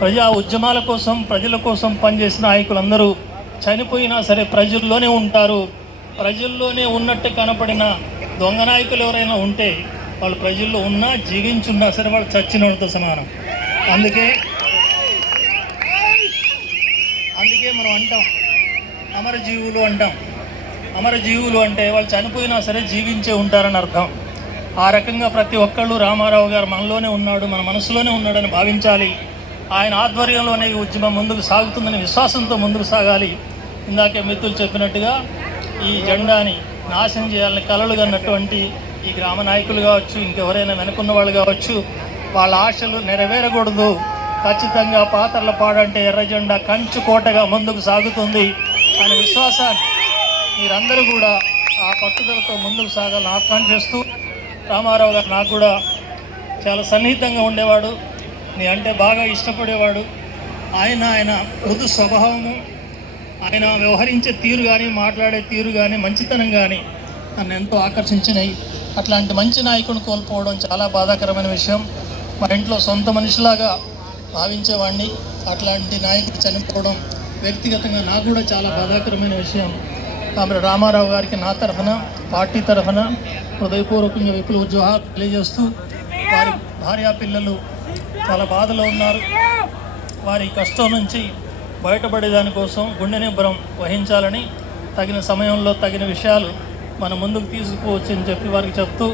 ప్రజా ఉద్యమాల కోసం ప్రజల కోసం పనిచేసిన నాయకులందరూ చనిపోయినా సరే ప్రజల్లోనే ఉంటారు. ప్రజల్లోనే ఉన్నట్టు కనపడిన దొంగ నాయకులు ఎవరైనా ఉంటే వాళ్ళు ప్రజల్లో ఉన్నా జీవించున్నా సరే వాళ్ళు చచ్చిన వాళ్ళతో సమానం. అందుకే అందుకే మనం అంటాం అమరజీవులు అంటాం. అమరజీవులు అంటే వాళ్ళు చనిపోయినా సరే జీవించే ఉంటారని అర్థం. ఆ రకంగా ప్రతి ఒక్కళ్ళు రామారావు గారు మనలోనే ఉన్నాడు మన మనసులోనే ఉన్నాడని భావించాలి. ఆయన ఆధ్వర్యంలోనే ఈ ఉద్యమం ముందుకు సాగుతుందని విశ్వాసంతో ముందుకు సాగాలి. ఇందాకే మిత్రులు చెప్పినట్టుగా ఈ జెండాని నాశనం చేయాలని కలలు కన్నటువంటి ఈ గ్రామ నాయకులు కావచ్చు ఇంకెవరైనా వెనుకున్న వాళ్ళు కావచ్చు వాళ్ళ ఆశలు నెరవేరకూడదు. ఖచ్చితంగా పాత్రల పాడంటే ఎర్ర జెండా కంచు కోటగా ముందుకు సాగుతుంది అనే విశ్వాసాన్ని మీరందరూ కూడా ఆ పట్టుదలతో ముందుకు సాగాలని ఆహ్వానం చేస్తూ రామారావు గారు నాకు కూడా చాలా సన్నిహితంగా ఉండేవాడు. నీ అంటే బాగా ఇష్టపడేవాడు. ఆయన ఆయన మృదు స్వభావము ఆయన వ్యవహరించే తీరు కానీ మాట్లాడే తీరు కానీ మంచితనం కానీ నన్ను ఎంతో ఆకర్షించినాయి. అట్లాంటి మంచి నాయకుని కోల్పోవడం చాలా బాధాకరమైన విషయం. మా ఇంట్లో సొంత మనిషిలాగా భావించేవాడిని అట్లాంటి నాయకుడు చనిపోవడం వ్యక్తిగతంగా నాకు కూడా చాలా బాధాకరమైన విషయం. కాబట్టి రామారావు గారికి నా తరఫున పార్టీ తరఫున హృదయపూర్వకంగా విపుల ఉద్యోగాలు తెలియజేస్తూ వారి భార్యా పిల్లలు చాలా బాధలో ఉన్నారు. వారి కష్టం నుంచి బయటపడే దానికోసం గుండె నిబ్బరం వహించాలని తగిన సమయంలో తగిన విషయాలు మన ముందుకు తీసుకువచ్చని చెప్పి వారికి చెప్తూ